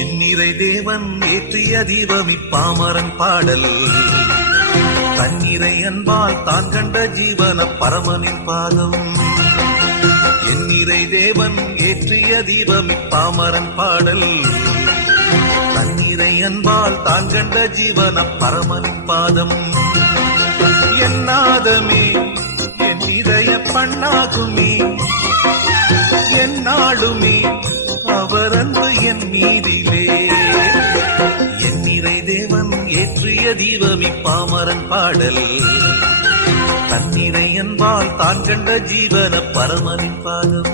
என்னிறை தேவன் ஏற்றிய தீபம் இப்பாமரன் பாடல் தன்னிறை அன்பால் தான் கண்ட ஜீவன பரமனின் பாதம். என்னிறை தேவன் ஏற்றிய தீபம் இப்பாமரன் பாடல் தன்னிறை அன்பால் தான் கண்ட ஜீவன பரமனின் பாதம். என்னாதமே என் இதய பண்ணாகுமே என்னாளுமே அவரன்பு என் மீதிலே. என்னிறை தேவன் ஏற்றிய தீபம் இப்பாமரன் பாடல் தன்னிறை அன்பால் தான் கண்ட ஜீவன பரமனின் பாதம்.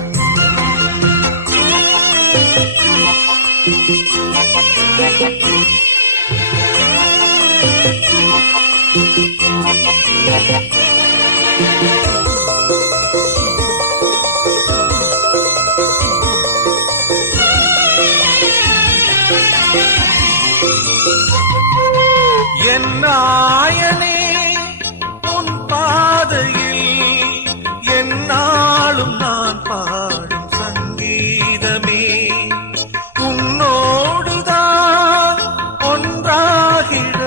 என் நாயனே உன் பாதையில் என்னாலும் நான் பாடும் சங்கீதமே. உன்னோடுதான் ஒன்றாகிட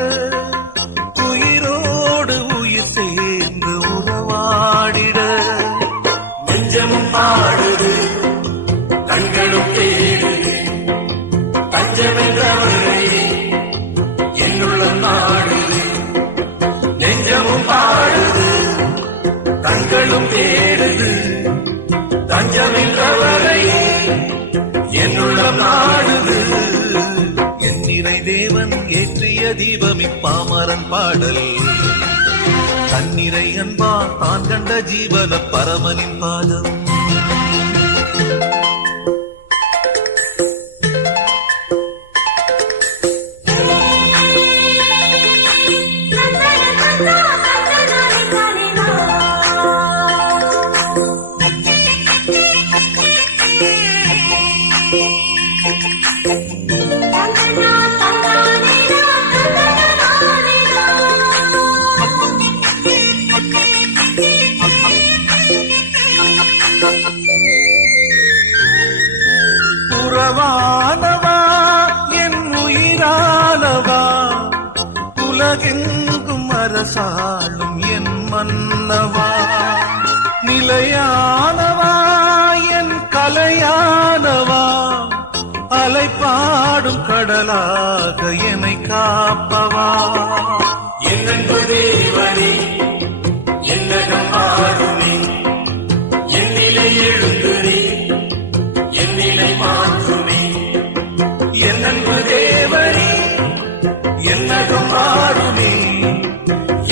உயிரோடு உயிர் சேர்ந்து உறவாடிட. நெஞ்சமும் பாடுது கண்களும் தேடுது தஞ்சமென்றவரை என்னுள்ள நாடுது. நெஞ்சமும் பாடுது கண்களும் தேடுது தஞ்சமென்றவரை என்னுள்ள நாடுது. என்னிறை தேவன் ஏற்றிய தீபம் இப்பாமரன் பாடல் தன்னிறை அன்பா தான் கண்ட ஜீவன பரமனின் பாதம். உறவானவா என் உயிரானவா உலகெங்கும் அரசாளும் என் மன்னவா. நிலையானவா என் கலையானவா அலைப்பாடும் கடலாக என்னை காப்பவா. என்னன்பு தேவனே என்னகம் ஆடுமே என் நிலை எழுந்துரே என் நிலை மாற்றுமே. என்னன்பு தேவனே என்னகம் ஆடுமே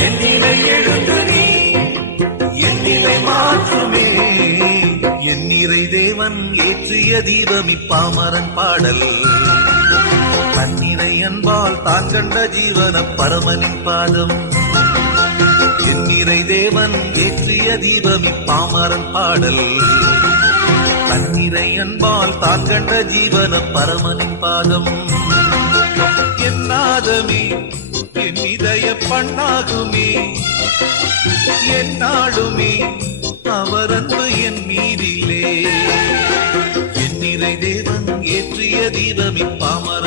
என் நிலை எழுந்துரே என் நிலை மாற்றுமே. என்னிறை தேவன் ஏற்றிய தீபம் இப்பாமரன் பாடல் தன்னிறை அன்பால் தான் கண்ட ஜீவன பரமனின் பாதம். என்னிறை தேவன் ஏற்றிய தீபம் இப்பாமரன் பாடல் தன்னிறை அன்பால் தான் கண்ட ஜீவன பரமனின் பாதம். என்னாதமே என் இதய பண்ணாகுமே என்னாளுமே அவரன்பு என் மீதிலே. என்னிறை தேவன் ஏற்றிய தீபம் இப்பாமரன்